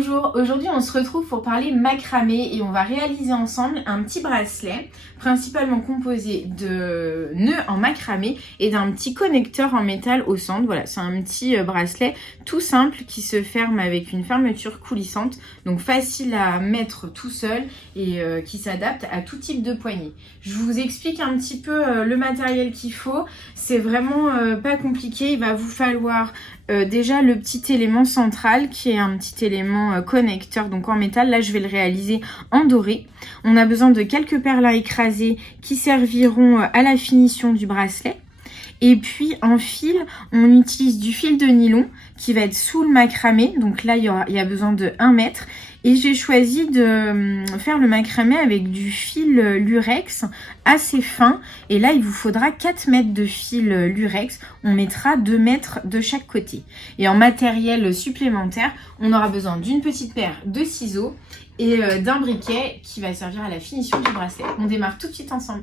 Bonjour, aujourd'hui on se retrouve pour parler macramé et on va réaliser ensemble un petit bracelet principalement composé de nœuds en macramé et d'un petit connecteur en métal au centre. Voilà, c'est un petit bracelet tout simple qui se ferme avec une fermeture coulissante, donc facile à mettre tout seul et qui s'adapte à tout type de poignée. Je vous explique un petit peu le matériel qu'il faut, c'est vraiment pas compliqué, il va vous falloir déjà le petit élément central qui est un petit élément connecteur donc en métal. Là je vais le réaliser en doré. On a besoin de quelques perles écrasées qui serviront à la finition du bracelet. Et puis en fil, on utilise du fil de nylon qui va être sous le macramé. Donc là il y a besoin de 1 mètre. Et j'ai choisi de faire le macramé avec du fil lurex assez fin. Et là, il vous faudra 4 mètres de fil lurex. On mettra 2 mètres de chaque côté. Et en matériel supplémentaire, on aura besoin d'une petite paire de ciseaux et d'un briquet qui va servir à la finition du bracelet. On démarre tout de suite ensemble.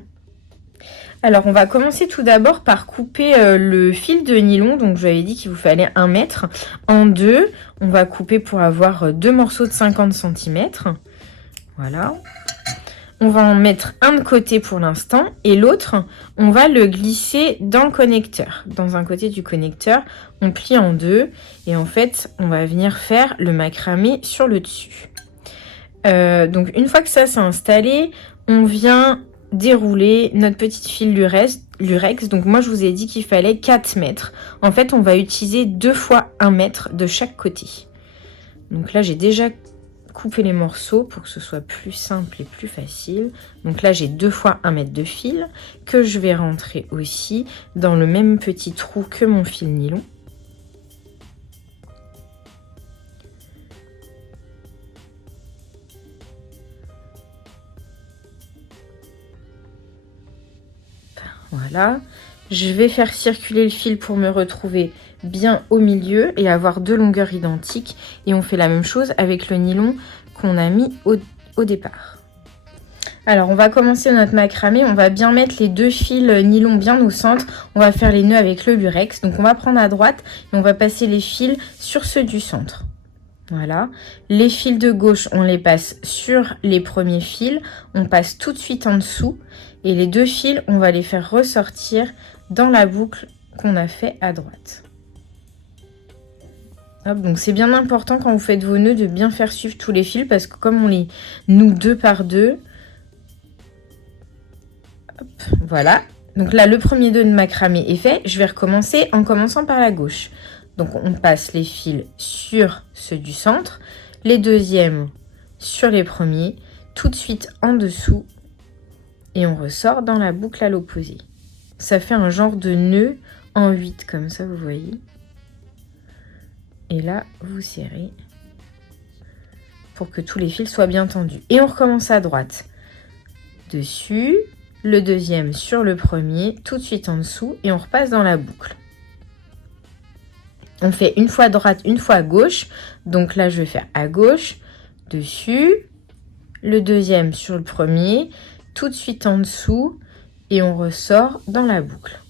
Alors on va commencer tout d'abord par couper le fil de nylon, donc je vous avais dit qu'il vous fallait 1 mètre, en deux. On va couper pour avoir 2 morceaux de 50 cm. Voilà. On va en mettre un de côté pour l'instant et l'autre, on va le glisser dans le connecteur. Dans un côté du connecteur, on plie en deux et en fait, on va venir faire le macramé sur le dessus. Donc une fois que ça s'est installé, on vient dérouler notre petite fil lurex. Donc moi je vous ai dit qu'il fallait 4 mètres. En fait on va utiliser 2 fois 1 mètre de chaque côté. Donc là j'ai déjà coupé les morceaux pour que ce soit plus simple et plus facile. Donc là j'ai 2 fois 1 mètre de fil que je vais rentrer aussi dans le même petit trou que mon fil nylon. Voilà, je vais faire circuler le fil pour me retrouver bien au milieu et avoir 2 longueurs identiques. Et on fait la même chose avec le nylon qu'on a mis au départ. Alors on va commencer notre macramé, on va bien mettre les 2 fils nylon bien au centre. On va faire les nœuds avec le lurex. Donc on va prendre à droite et on va passer les fils sur ceux du centre. Voilà, les fils de gauche, on les passe sur les premiers fils, on passe tout de suite en dessous et les 2 fils, on va les faire ressortir dans la boucle qu'on a fait à droite. Hop, donc c'est bien important quand vous faites vos nœuds de bien faire suivre tous les fils parce que comme on les noue 2 par 2, hop, voilà. Donc là, le premier nœud de macramé est fait, je vais recommencer en commençant par la gauche. Donc on passe les fils sur ceux du centre, les deuxièmes sur les premiers, tout de suite en dessous et on ressort dans la boucle à l'opposé. Ça fait un genre de nœud en 8 comme ça, vous voyez. Et là, vous serrez pour que tous les fils soient bien tendus. Et on recommence à droite. Dessus, le deuxième sur le premier, tout de suite en dessous et on repasse dans la boucle. On fait une fois à droite, une fois à gauche. Donc là, je vais faire à gauche, dessus, le deuxième sur le premier, tout de suite en dessous et on ressort dans la boucle.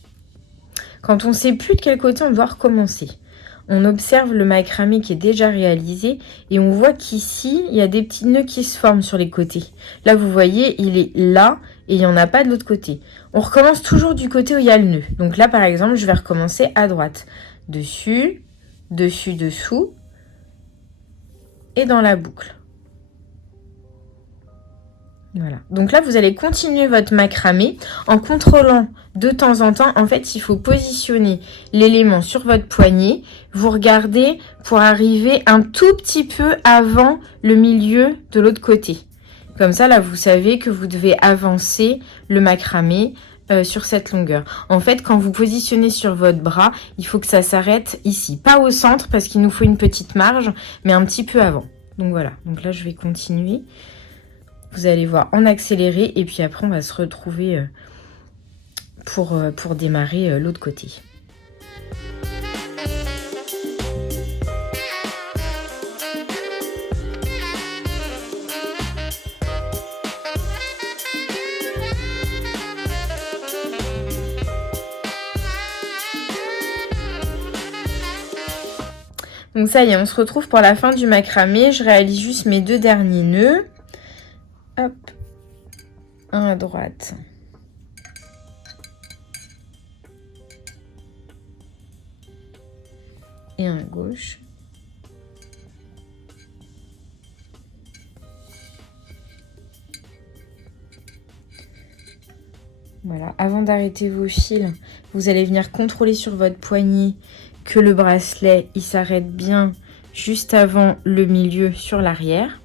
Quand on ne sait plus de quel côté on doit recommencer, on observe le macramé qui est déjà réalisé et on voit qu'ici, il y a des petits nœuds qui se forment sur les côtés. Là, vous voyez, il est là et il n'y en a pas de l'autre côté. On recommence toujours du côté où il y a le nœud. Donc là, par exemple, je vais recommencer à droite. Dessus, dessus, dessous et dans la boucle. Voilà. Donc là, vous allez continuer votre macramé en contrôlant de temps en temps. En fait, il faut positionner l'élément sur votre poignet. Vous regardez pour arriver un tout petit peu avant le milieu de l'autre côté. Comme ça, là, vous savez que vous devez avancer le macramé sur cette longueur. En fait, quand vous positionnez sur votre bras, il faut que ça s'arrête ici. Pas au centre parce qu'il nous faut une petite marge, mais un petit peu avant. Donc voilà. Donc là, je vais continuer. Vous allez voir en accéléré et puis après, on va se retrouver pour démarrer l'autre côté. Donc ça y est, on se retrouve pour la fin du macramé. Je réalise juste mes 2 derniers nœuds. Hop, un à droite. Et un à gauche. Voilà, avant d'arrêter vos fils, vous allez venir contrôler sur votre poignet que le bracelet, il s'arrête bien juste avant le milieu sur l'arrière.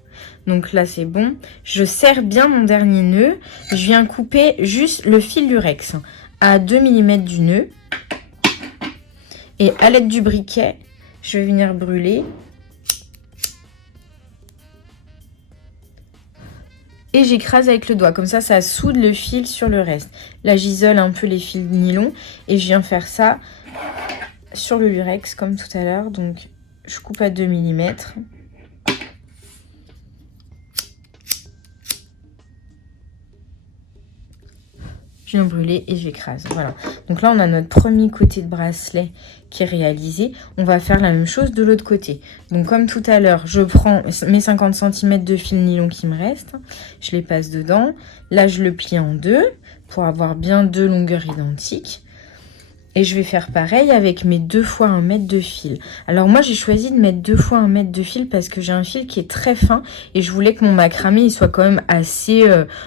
Donc là, c'est bon. Je serre bien mon dernier nœud. Je viens couper juste le fil lurex à 2 mm du nœud. Et à l'aide du briquet, je vais venir brûler. Et j'écrase avec le doigt. Comme ça, ça soude le fil sur le reste. Là, j'isole un peu les fils de nylon. Et je viens faire ça sur le lurex comme tout à l'heure. Donc, je coupe à 2 mm. Je viens brûler et j'écrase. Voilà. Donc là, on a notre premier côté de bracelet qui est réalisé. On va faire la même chose de l'autre côté. Donc comme tout à l'heure, je prends mes 50 cm de fil nylon qui me restent. Je les passe dedans. Là, je le plie en deux pour avoir bien 2 longueurs identiques. Et je vais faire pareil avec mes 2 fois 1 mètre de fil. Alors moi, j'ai choisi de mettre 2 fois 1 mètre de fil parce que j'ai un fil qui est très fin et je voulais que mon macramé il soit quand même assez...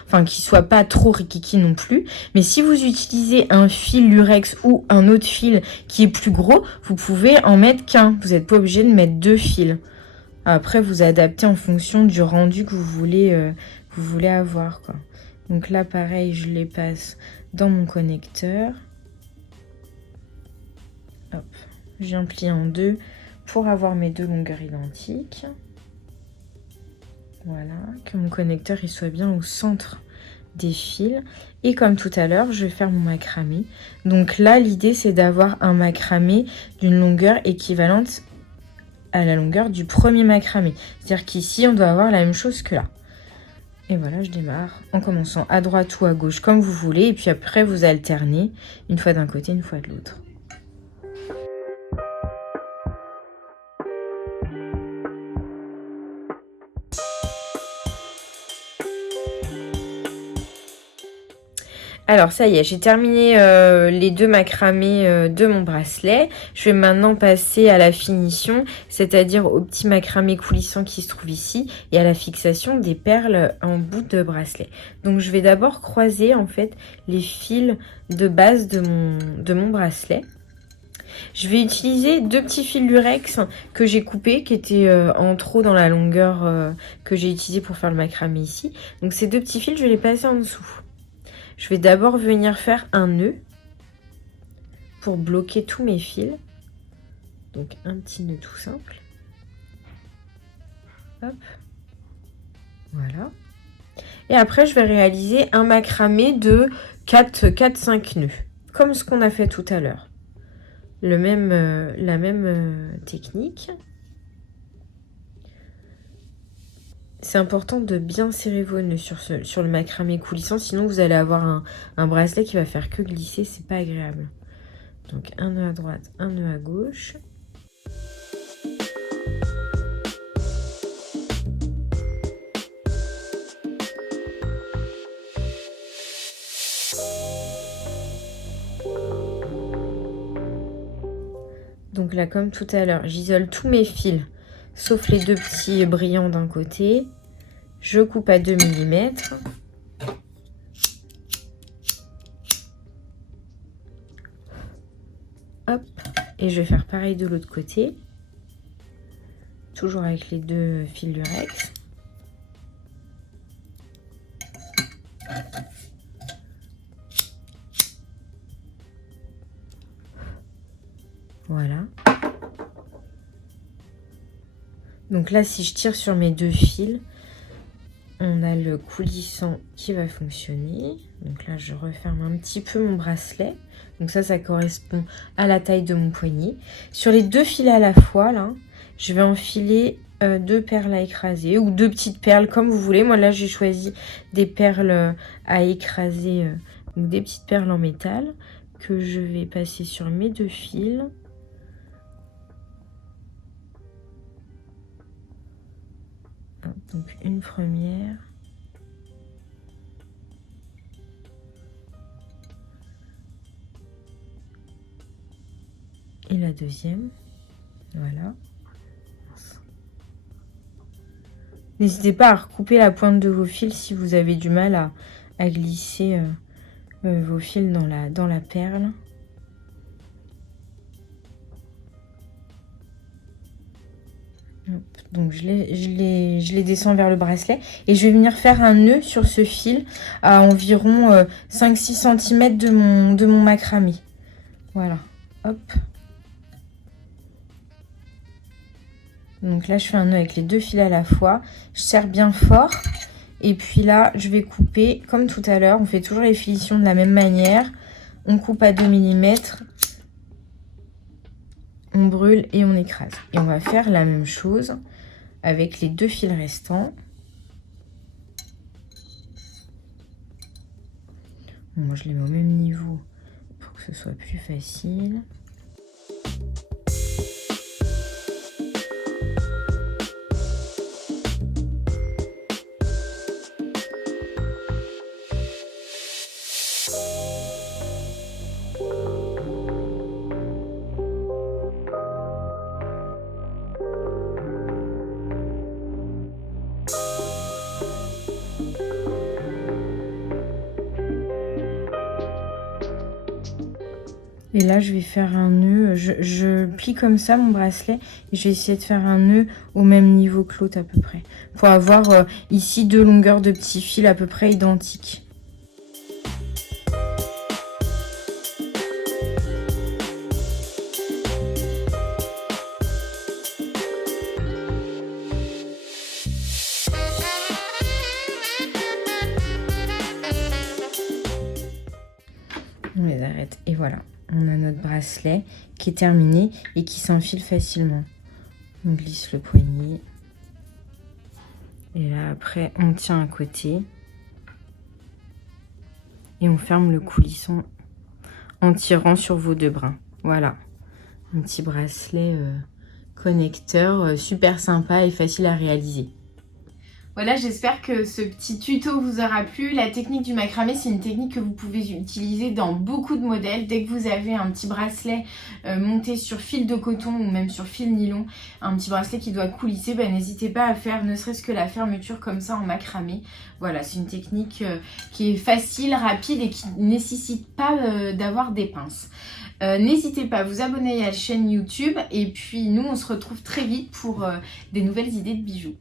enfin, qu'il soit pas trop rikiki non plus. Mais si vous utilisez un fil lurex ou un autre fil qui est plus gros, vous pouvez en mettre qu'un. Vous n'êtes pas obligé de mettre 2 fils. Après, vous adaptez en fonction du rendu que vous voulez avoir, quoi. Donc là, pareil, je les passe dans mon connecteur. Hop, je viens plier en deux pour avoir mes 2 longueurs identiques. Voilà, que mon connecteur il soit bien au centre des fils. Et comme tout à l'heure, je vais faire mon macramé. Donc là, l'idée c'est d'avoir un macramé d'une longueur équivalente à la longueur du premier macramé. C'est-à-dire qu'ici, on doit avoir la même chose que là. Et voilà, je démarre en commençant à droite ou à gauche comme vous voulez. Et puis après, vous alternez une fois d'un côté, une fois de l'autre. Alors ça y est, j'ai terminé les 2 macramés de mon bracelet. Je vais maintenant passer à la finition, c'est-à-dire au petit macramé coulissant qui se trouve ici et à la fixation des perles en bout de bracelet. Donc je vais d'abord croiser en fait les fils de base de mon bracelet. Je vais utiliser 2 petits fils lurex que j'ai coupés, qui étaient en trop dans la longueur que j'ai utilisée pour faire le macramé ici. Donc ces 2 petits fils, je vais les passer en dessous. Je vais d'abord venir faire un nœud pour bloquer tous mes fils. Donc un petit nœud tout simple. Hop. Voilà. Et après, je vais réaliser un macramé de 4-5 nœuds. Comme ce qu'on a fait tout à l'heure. La même technique. C'est important de bien serrer vos nœuds sur le macramé coulissant, sinon vous allez avoir un bracelet qui va faire que glisser, c'est pas agréable. Donc un nœud à droite, un nœud à gauche. Donc là, comme tout à l'heure, j'isole tous mes fils, sauf les 2 petits brillants d'un côté. Je coupe à 2 mm. Hop. Et je vais faire pareil de l'autre côté. Toujours avec les 2 fils lurex. Voilà. Donc là, si je tire sur mes 2 fils, on a le coulissant qui va fonctionner. Donc là, je referme un petit peu mon bracelet. Donc ça correspond à la taille de mon poignet. Sur les 2 fils à la fois, là, je vais enfiler 2 perles à écraser ou 2 petites perles, comme vous voulez. Moi, là, j'ai choisi des perles à écraser, donc des petites perles en métal que je vais passer sur mes 2 fils. Donc une première. Et la deuxième. Voilà. N'hésitez pas à recouper la pointe de vos fils si vous avez du mal à glisser vos fils dans la perle. Hop, donc je les descends vers le bracelet et je vais venir faire un nœud sur ce fil à environ 5-6 cm de mon macramé. Voilà, hop. Donc là, je fais un nœud avec les deux fils à la fois. Je serre bien fort. Et puis là, je vais couper comme tout à l'heure. On fait toujours les finitions de la même manière. On coupe à 2 mm. On brûle et on écrase. Et on va faire la même chose avec les deux fils restants. Bon, moi, je les mets au même niveau pour que ce soit plus facile. Et là, je vais faire un nœud. Je plie comme ça mon bracelet. Et je vais essayer de faire un nœud au même niveau que l'autre à peu près. Pour avoir ici deux longueurs de petits fils à peu près identiques. On les arrête. Et voilà. On a notre bracelet qui est terminé et qui s'enfile facilement. On glisse le poignet. Et là, après, on tient à côté. Et on ferme le coulisson en tirant sur vos deux brins. Voilà. Un petit bracelet connecteur super sympa et facile à réaliser. Voilà, j'espère que ce petit tuto vous aura plu. La technique du macramé, c'est une technique que vous pouvez utiliser dans beaucoup de modèles. Dès que vous avez un petit bracelet monté sur fil de coton ou même sur fil nylon, un petit bracelet qui doit coulisser, ben, n'hésitez pas à faire ne serait-ce que la fermeture comme ça en macramé. Voilà, c'est une technique qui est facile, rapide et qui ne nécessite pas d'avoir des pinces. N'hésitez pas à vous abonner à la chaîne YouTube et puis nous on se retrouve très vite pour des nouvelles idées de bijoux.